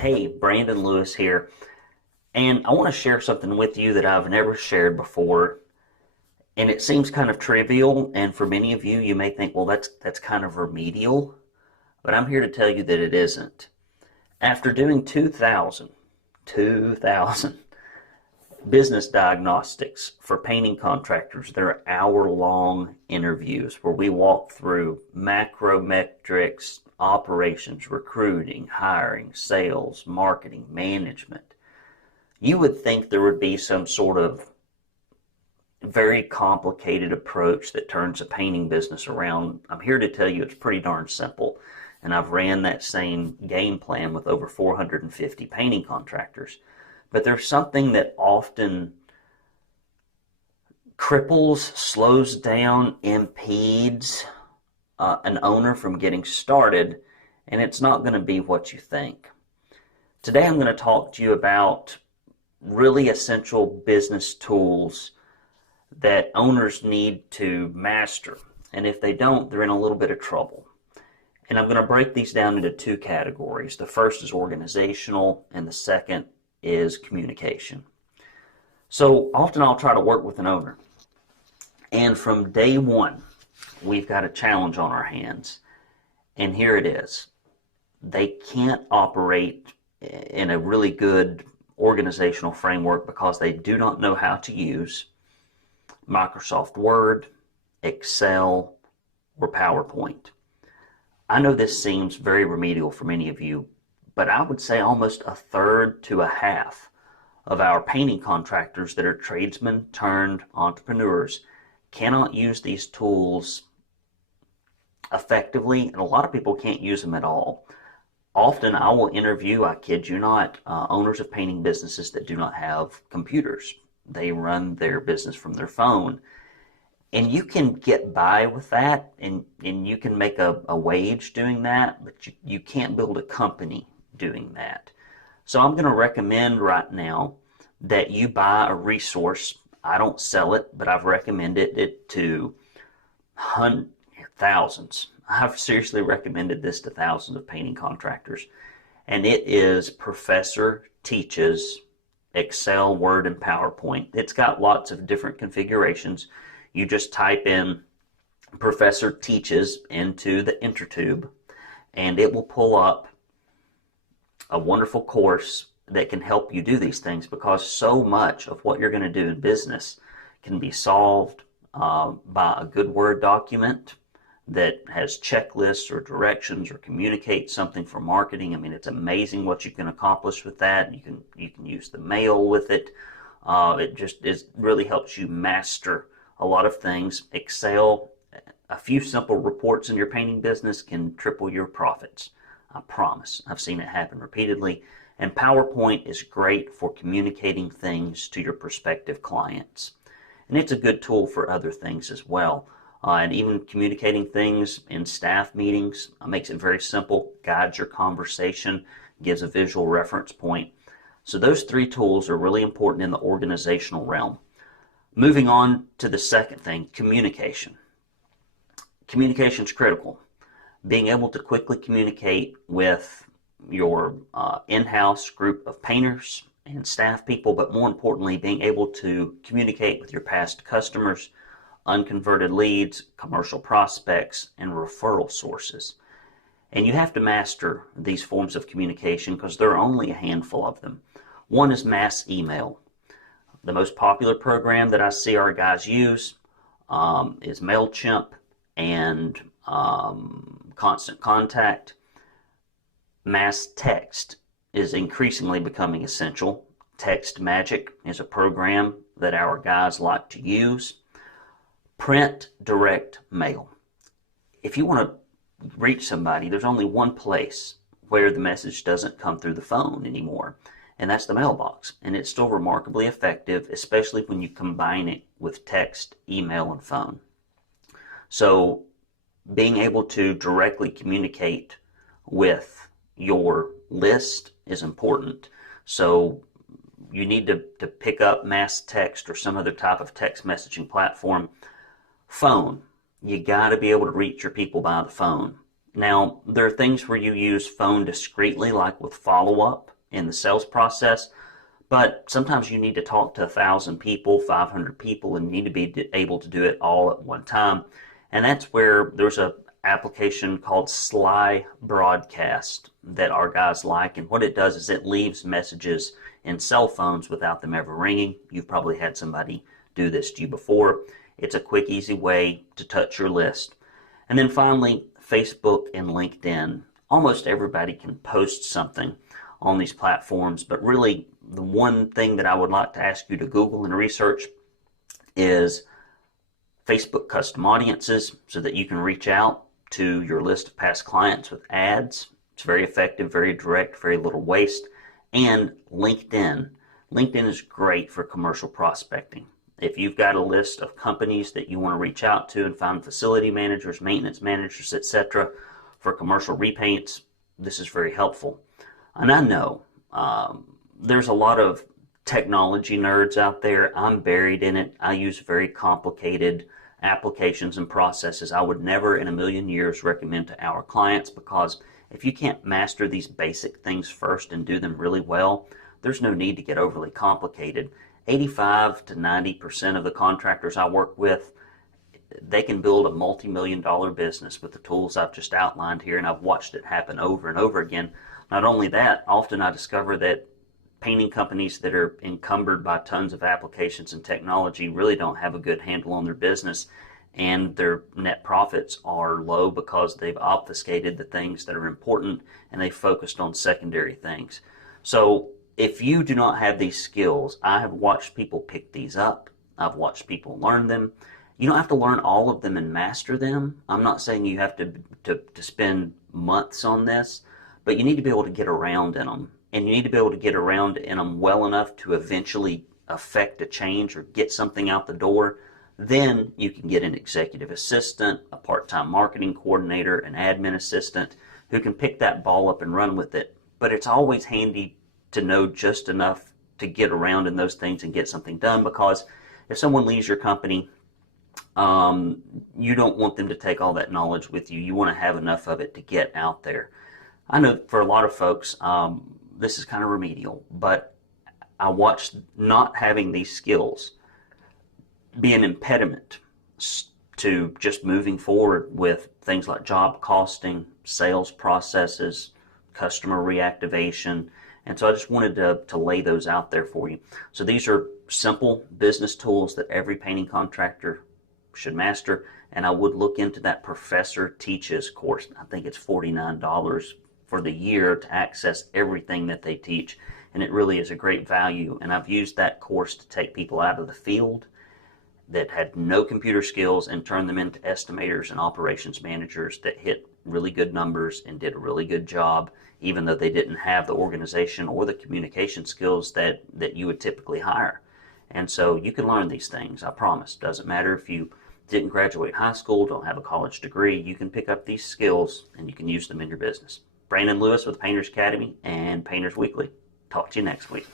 Hey, Brandon Lewis here, and I want to share something with you that I've never shared before, and it seems kind of trivial, and for many of you, you may think, well, that's kind of remedial, but I'm here to tell you that it isn't. After doing 2,000 business diagnostics for painting contractors, there are hour-long interviews where we walk through macro metrics, operations, recruiting, hiring, sales, marketing, management. You would think there would be some sort of very complicated approach that turns a painting business around. I'm here to tell you it's pretty darn simple. And I've ran that same game plan with over 450 painting contractors. But there's something that often cripples, slows down, impedes an owner from getting started, and it's not going to be what you think. Today I'm going to talk to you about really essential business tools that owners need to master, and if they don't, they're in a little bit of trouble. And I'm going to break these down into two categories. The first is organizational, and the second is communication. So often I'll try to work with an owner, and from day one, we've got a challenge on our hands, and here it is. They can't operate in a really good organizational framework because they do not know how to use Microsoft Word, Excel, or PowerPoint. I know this seems very remedial for many of you, but I would say almost a third to a half of our painting contractors that are tradesmen turned entrepreneurs cannot use these tools effectively, and a lot of people can't use them at all. Often I will interview, I kid you not, owners of painting businesses that do not have computers. They run their business from their phone. And you can get by with that, and you can make a wage doing that, but you can't build a company doing that. So I'm going to recommend right now that you buy a resource. I don't sell it, but I've recommended it to thousands. I've seriously recommended this to thousands of painting contractors. And it is Professor Teaches Excel, Word, and PowerPoint. It's got lots of different configurations. You just type in Professor Teaches into the InterTube, and it will pull up a wonderful course that can help you do these things, because so much of what you're going to do in business can be solved by a good Word document that has checklists or directions or communicates something for marketing. I mean, it's amazing what you can accomplish with that. You can use the mail with it. It really helps you master a lot of things. Excel, a few simple reports in your painting business can triple your profits. I promise. I've seen it happen repeatedly. And PowerPoint is great for communicating things to your prospective clients. And it's a good tool for other things as well. And even communicating things in staff meetings makes it very simple, guides your conversation, gives a visual reference point. So those three tools are really important in the organizational realm. Moving on to the second thing, communication. Communication is critical. Being able to quickly communicate with your in-house group of painters and staff people, but more importantly, being able to communicate with your past customers, unconverted leads, commercial prospects, and referral sources. And you have to master these forms of communication because there are only a handful of them. One is mass email. The most popular program that I see our guys use is MailChimp and Constant Contact. Mass text is increasingly becoming essential. Text Magic is a program that our guys like to use. Print direct mail. If you want to reach somebody, there's only one place where the message doesn't come through the phone anymore, and that's the mailbox. And it's still remarkably effective, especially when you combine it with text, email, and phone. So being able to directly communicate with your list is important. So you need to pick up mass text or some other type of text messaging platform. Phone. You got to be able to reach your people by the phone. Now, there are things where you use phone discreetly, like with follow-up in the sales process, but sometimes you need to talk to 1,000 people, 500 people, and you need to be able to do it all at one time. And that's where there's a application called Sly Broadcast that our guys like. And what it does is it leaves messages in cell phones without them ever ringing. You've probably had somebody do this to you before. It's a quick, easy way to touch your list. And then finally, Facebook and LinkedIn. Almost everybody can post something on these platforms, but really the one thing that I would like to ask you to Google and research is Facebook custom audiences so that you can reach out to your list of past clients with ads. It's very effective, very direct, very little waste. And LinkedIn. LinkedIn is great for commercial prospecting. If you've got a list of companies that you want to reach out to and find facility managers, maintenance managers, etc., for commercial repaints, this is very helpful. And I know there's a lot of technology nerds out there. I'm buried in it. I use very complicated applications and processes I would never in a million years recommend to our clients, because if you can't master these basic things first and do them really well, there's no need to get overly complicated. 85 to 90% of the contractors I work with, they can build a multi-million-dollar business with the tools I've just outlined here, and I've watched it happen over and over again. Not only that, often I discover that painting companies that are encumbered by tons of applications and technology really don't have a good handle on their business, and their net profits are low because they've obfuscated the things that are important and they focused on secondary things. So if you do not have these skills, I have watched people pick these up. I've watched people learn them. You don't have to learn all of them and master them. I'm not saying you have to spend months on this, but you need to be able to get around in them. And you need to be able to get around in them well enough to eventually affect a change or get something out the door. Then you can get an executive assistant, a part-time marketing coordinator, an admin assistant who can pick that ball up and run with it. But it's always handy to know just enough to get around in those things and get something done, because if someone leaves your company, you don't want them to take all that knowledge with you. You want to have enough of it to get out there. I know for a lot of folks, this is kind of remedial, but I watched not having these skills be an impediment to just moving forward with things like job costing, sales processes, customer reactivation. And so I just wanted to lay those out there for you. So these are simple business tools that every painting contractor should master. And I would look into that Professor Teaches course. I think it's $49 for the year to access everything that they teach. And it really is a great value. And I've used that course to take people out of the field that had no computer skills and turn them into estimators and operations managers that hit really good numbers and did a really good job, even though they didn't have the organization or the communication skills that you would typically hire. And so you can learn these things, I promise. Doesn't matter if you didn't graduate high school, don't have a college degree, you can pick up these skills and you can use them in your business. Brandon Lewis with Painters Academy and Painters Weekly. Talk to you next week.